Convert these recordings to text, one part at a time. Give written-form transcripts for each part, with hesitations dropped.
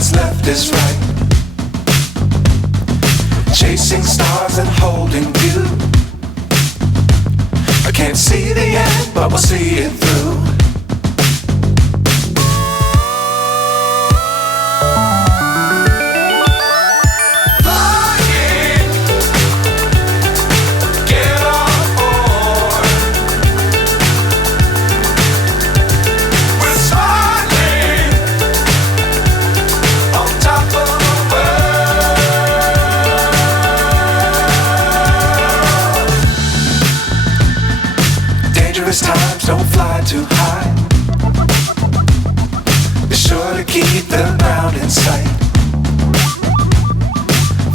what's left is right. Chasing stars and holding you. I can't see the end, but we'll see it through. Dangerous times, don't fly too high. Be sure to keep the ground in sight.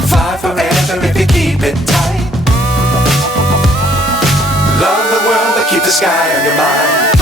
Fly forever if you keep it tight. Love the world, but keep the sky on your mind.